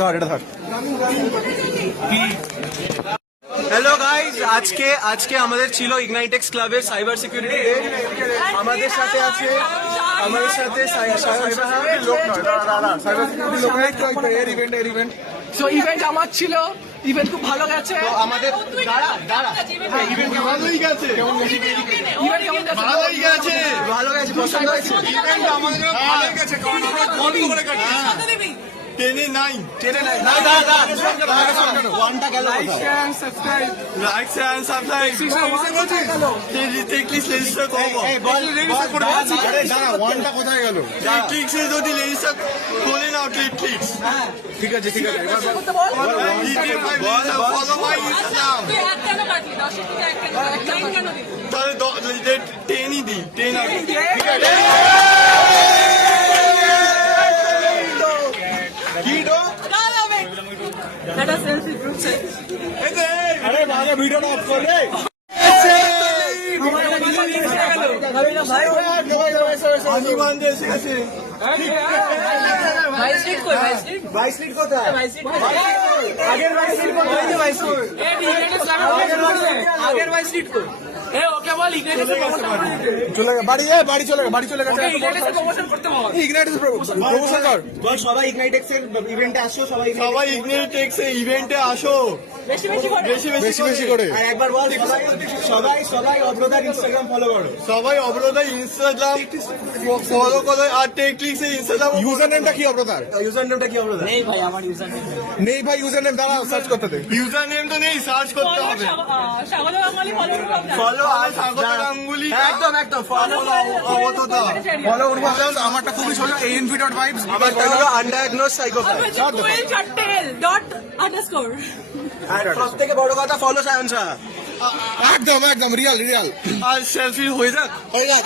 ধর এটা ধর। হ্যালো গাইজ, আজকে আমাদের ছিল ইগনাইটেক্স ক্লাবের সাইবার সিকিউরিটি ডে। আমাদের সাথে সো ইভেন্ট আমার ছিল, ইভেন্ট খুব ভালো গেছে। আমাদের ইভেন্ট কেমন গেছে? ভালোই গেছে, ভালো গেছে, পছন্দ হয়েছে। ইভেন্ট আমাদের ভালোই গেছে, কারণ আমরা বন্ধ করে কাটিয়েছি। টেনে নাই ওয়ানটা গেল লাইক এন্ড সাবস্ক্রাইব টেকলিক্স রেজিস্টার করব। ওয়ানটা কোথায় গেল? টেকলিক্সে যদি রেজিস্টার করে নাও টেকলিক্স। ঠিক আছে ফলো মাই ইনস্টাগ্রাম। তাহলে 10ই দিই, 10 আগে। ঠিক আছে, আরে ভালো ভিডিওটা অফ কর রে। আজীবন এসে গেছে। 22 লিট কোথায়? আগের 22 লিট কোথায়? চলে গেছে বাড়ি চলে গেছে। ইগনাইটেক্স প্রমোশন কর। সবাই ইগনাইটেক্সের ইভেন্টে আসো, সবাই ইগনিটেক্সে ইভেন্টে আসো, বেশি বেশি করে। আর একবার বল, সবাই অগ্রদার ইনস্টাগ্রাম ফলো করো। সবাই অবরোধা ইনস্টাগ্রাম ফলো করো আর টেকলিক্সে ইনস্টাগ্রাম ইউজার নেমটা কি অগ্রদার? ইউজার নেমটা কি অগ্রদার? নেই ভাই ইউজার নেম দাঁড়াও, সার্চ করতে দে। ইউজার নেম তো নেই, সার্চ করতে হবে। ফলো আর স্বাগত গাঙ্গুলি একদম ফলো অবততা। ফলো আমারটা খুবই ছোট, anv.vibes। আমারটা হলো আনডায়াগনোজ সাইকোপ্যাথ। আর সব থেকে বড় কথা, ফলো সায়নসা। একদম রিয়াল আর সেলফি হয়ে যাক। হয়ে যাক,